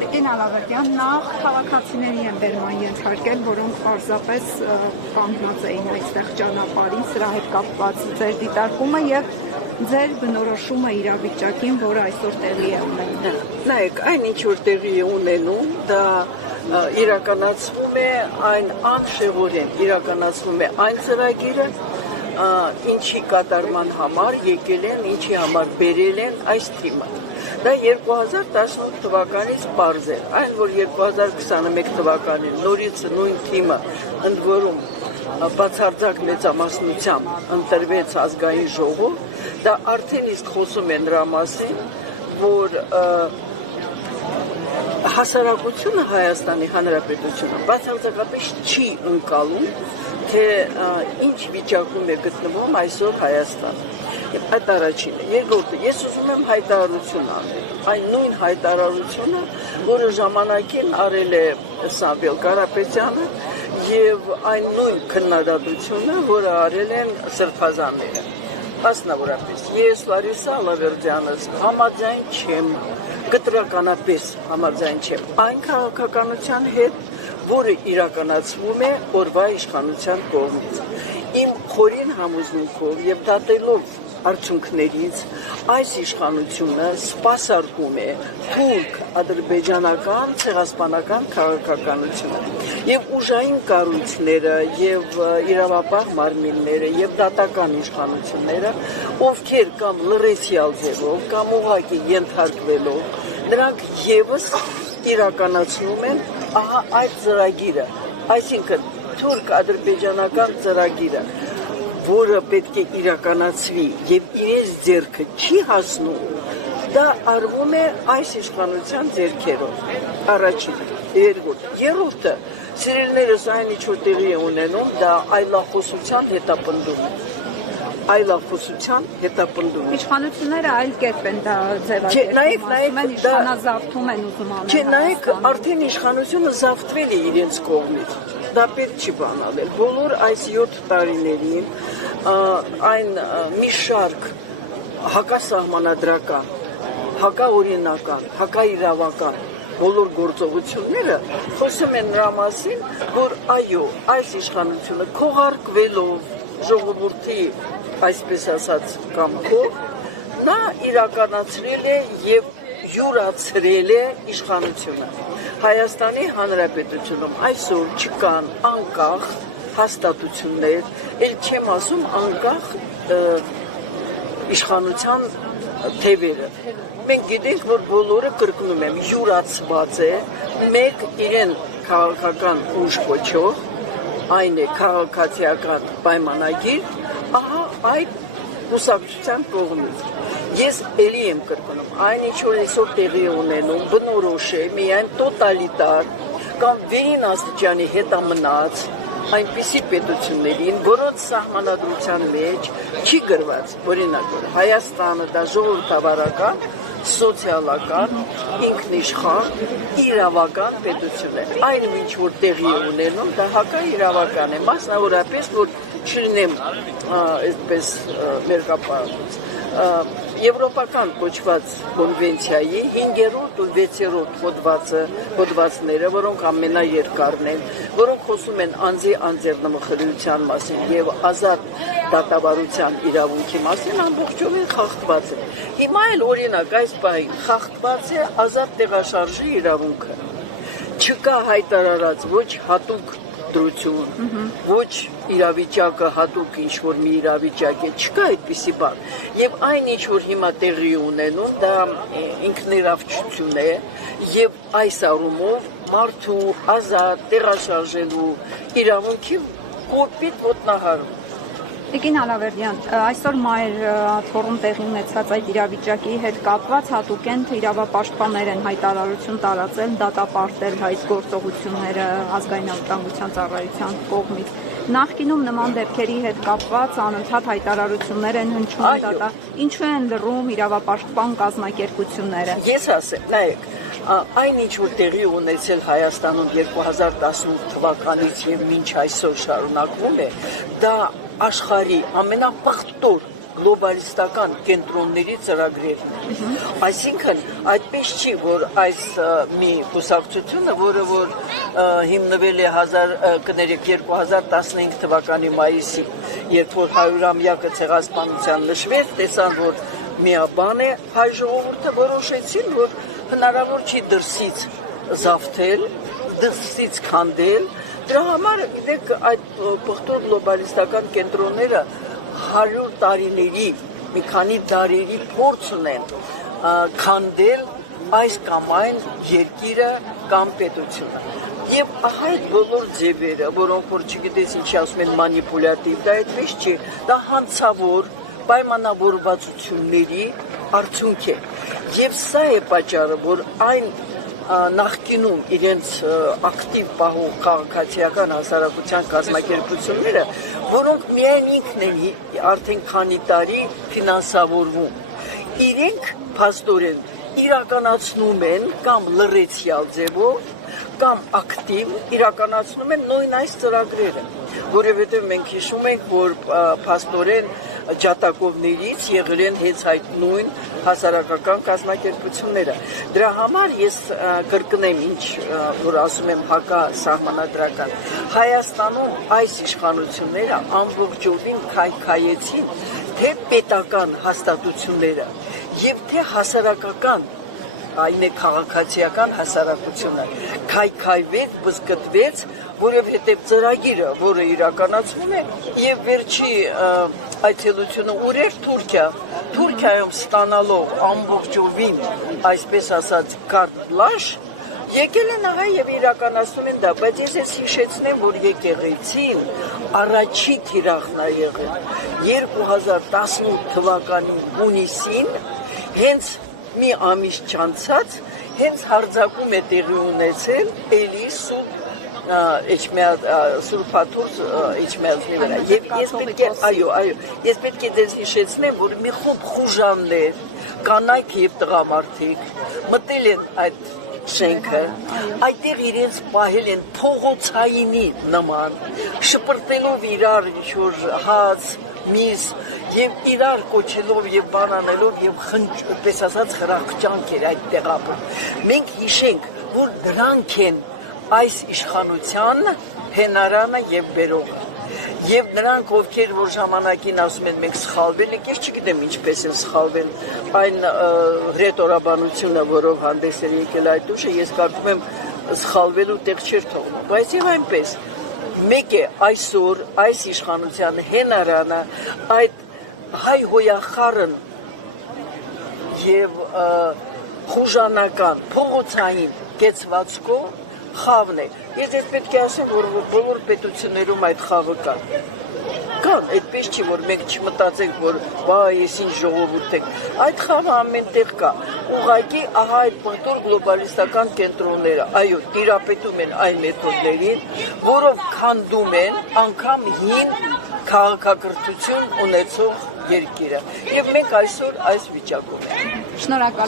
Տիկին Ալավերդյան նախ քաղաքացիների են բերման ենթարկել, որոնք պարզապես կանգնած էին այստեղ ճանապարհին, սրա հետ կապված ձեր դիտարկումը եւ ձեր բնորոշումը իրավիճակին, որը այսօր տեղի է ունենում։ Նայեք, այն ինչ որ տեղի է ունենում, դա իրականացվում է այն անշեղորեն, իրականացվում է այն ծրագիրը, ինչի կատարման համար եկել են, ինչի համար բերել են այս թիմը։ Դա 2018 թվականից պարզ է, այն որ 2021 թվականին նորից նույն թիմը ընդ որում բացարձակ մեծամասնությամբ ընտրվեց ազգային ժողով, դա արդեն իսկ խոսում է նրա մասին, որ հասարակությունը Հայաստանի Հանրապետությունը բացարձակապես չի ընկալում, թե ինչ վիճակում է գտնվում այսօր Հայաստանը։ Այդ առաջինը, երկրորդը, ես ուզում եմ հայտարարություն անել, այն նույն հայտարարությունը, որը ժամանակին արել է Սամվել Կարապետյանը եւ այն նույն քննադատությունը, որը արել են սրբազանները։ Մասնավորապես, ես Լարիսա Ալավերդյանս համաձայն չեմ, կտրականապես համաձայն չեմ այն քաղաքականության հետ, որը իրականացվում է օրվա իշխանության կողմից։ Իմ խորին համոզմունքով եւ դատելով արդյունքներից այս իշխանությունը սպասարկում է թուրք ադրբեջանական ցեղասպանական քաղաքականությունը եւ ուժային կառույցները եւ իրավապահ մարմինները եւ դատական իշխանությունները, ովքեր կամ լրացիալ ձևով կամ ուղղակի ենթարկվելով, նրանք եւս իրականացնում են ահա այդ ծրագիրը, այսինքն թուրք-ադրբեջանական ծրագիրը, որը պետք է իրականացվի եւ իրենց ձեռքը չի հասնում, դա արվում է այս իշխանության ձեռքերով։ Առաջինը, երրորդը, սիրելիներս այն ինչ որ տեղի է ունենում, դա այլախոսության հետապնդում է։ Այլախոսության հետապնդում է։ Իշխանությունները այլ կերպ են դա ձևակերպում, իշխանազավթում են ուզում անել։ Չէ, նայեք, արդեն իշխանությունը զավթվել է իրենց կողմից։ Դա պետք չի բանալել։ Բոլոր այս 7 տարիներին այն մի շարք հակասահմանադրական, հակաօրինական, հակաիրավական բոլոր գործողությունները խոսում են նրա մասին, որ այո, այս իշխանությունը քողարկվելով ժողովրդի, այսպես ասած, կամքով, նա իրականացրել է եւ յուրացրել է իշխանությունը։ Հայաստանի Հանրապետությունում այսօր չկան անկախ հաստատություններ, ել չեմ ասում անկախ իշխանության թևերը։ Մենք գիտենք, որ բոլորը կրկնում եմ, յուրացված է մեկ իրեն քաղաքական ուժ կոչող, այն է քաղաքացիական պայմանագիր, ահա այդ կուսակցության կողմից։ Ես էլի եմ կրկնում, այն ինչ որ այսօր տեղի ունենում, բնորոշ է միայն տոտալիտար կամ վերին աստիճանի հետամնաց այնպիսի պետություններին, որոնց սահմանադրության մեջ չի գրված, օրինակ, Հայաստանը դա ժողովրդավարական, սոցիալական, ինքնիշխան, իրավական պետություն է։ Այն ինչ որ տեղի է ունենում, դա հակաիրավական է, մասնավորապես, որ չլինեմ այսպես մերկապահից, Եվրոպական կոչված կոնվենցիայի 5-րդ ու 6-րդ հոդվածները, որոնք ամենաերկարն են, որոնք խոսում են անձի անձեռնմխելիության մասին եւ ազատ դատավարության իրավունքի մասին, ամբողջովին խախտված է։ Հիմա էլ օրինակ այս բանին խախտված է ազատ տեղաշարժի իրավունքը։ Չկա հայտարարած ոչ հատուկ դրություն, ոչ իրավիճակը հատուկ ինչ-որ մի իրավիճակ է, չկա այդպիսի բան։ Եվ այն ինչ-որ հիմա տեղի ունենում, դա ինքներավչություն է, և այս առումով մարդու ազատ տեղաշարժելու իրավունքի կորպիտ ոտնահարում։ Տիկին Ալավերդյան, այսօր մայր թոռում տեղի ունեցած այդ իրավիճակի հետ կապված հատուկենտ իրավապաշտպաններ են հայտարարություն տարածել, դատապարտել այս գործողությունները ազգային անվտանգության ծառայության կողմից։ Նախկինում նման դեպքերի հետ կապված անընդհատ հայտարարություններ են հնչում, ինչու են լռում իրավապաշտպան կազմակերպությունները։ Ես ասեմ, նայեք, այն ինչ որ տեղի ունեցել Հայաստանում 2018 թվականից եւ մինչ այսօր շարունակվում է, դա աշխարհի ամենապղտոր գլոբալիստական կենտրոնների ծրագրերն։ Այսինքն այդպես չի, որ այս մի կուսակցությունը, որը որ հիմնվել է 2015 թվականի մայիսի, երբ որ 100-ամյակը ցեղասպանության նշվեց, տեսան, որ միաբան է հայ ժողովուրդը, որոշեցին, որ հնարավոր չի դրսից զավթել, դրսից քանդել։ Դրա համար գիտեք այդ փոքր գլոբալիստական կենտրոնները 100 տարիների, մի քանի դարերի փորձ ունեն քանդել այս կամ այն երկիրը կամ պետությունը։ Եվ այդ բոլոր ձևերը, որոնք որ չգիտես ինչի ասում են մանիպուլյատիվ, դա այդպես չի, դա հանցավոր պայմանավորվածությունների արդյունք է։ Եվ սա է պատճառը, որ այն նախկինում իրենց ակտիվ պահող քաղաքացիական հասարակության կազմակերպությունները, որոնք միայն ինքն են արդեն քանի տարի ֆինանսավորվում, իրենք փաստորեն իրականացնում են կամ լռեցյալ ձևով կամ ակտիվ իրականացնում են նույն այս ծրագրերը, որովհետև մենք հիշում ենք, որ փաստորեն ջատագովներից եղել են հենց այդ նույն հասարակական կազմակերպությունները։ Դրա համար ես կրկնեմ ինչ, որ ասում եմ հակասահմանադրական։ Հայաստանում այս իշխանությունները ամբողջովին քայքայեցին թե պետական հաստատությունները եւ թե հասարակական, այն է քաղաքացիական հասարակությունը քայքայվեց, բզկտվեց, որովհետև ծրագիրը, որը իրականացվում է, եւ վերջի այցելությունը ուր էր Թուրքիայում ստանալով ամբողջովին, այսպես ասած, կարտ բլանշ, եկել են ահա եւ իրականացնում են դա, բայց ես հիշեցնեմ, որ եկեղեցին առաջի թիրախն է եղել 2018 թվականի հունիսին, հենց մի ամիս չանցած, հենց հարձակում է տեղի ունեցել էլի Սուրբաթուր Էջմիածնի վրա։ Եվ ես պետք է դες հիշեցնեմ, որ մի խումբ խուժաններ, կանայք եւ տղամարդիկ մտել են այդ շենքը, այդտեղ իրենց պահել են փողոցայինի նման, շպրտելով իրար ինչ-որ հաց, միս եւ իրար կոչելով եւ բանանելով եւ պես ասած խրախճանք էր այդ տեղապը։ Մենք հիշենք, որ դրանք են այս իշխանության հենարանը եւ բերողը։ Եվ նրանք, ովքեր որ ժամանակին ասում են մենք սխալվել ենք, ես չգիտեմ ինչպես են սխալվել, այն ռետորաբանությունը, որով հանդես էր եկել այդ ուժը, ես կարծում եմ սխալվելու տեղ չէր թողնում, բայց եւ այնպես մեկ է այսօր այս իշխանության հենարանը այդ հայ հոյախառն եւ խուժանական փողոցային կեցվածքով խավն է։ Ես պետք է ասեմ, որ բոլոր պետություններում այդ խավը կա։ Կան, այդպես չի, որ մենք չմտածենք, որ վայ, ես ինչ ժողովուրդ ենք։ Այդ խավը ամենտեղ կա։ Ուղղակի ահա այդ փոքր գլոբալիստական կենտրոնները, այո, տիրապետում են այն մեթոդներին, որով քանդում են անգամ հին քաղաքակրթություն ունեցող երկիրը։ Եվ մենք այսօր այս վիճակում ենք։ Շնորհակալ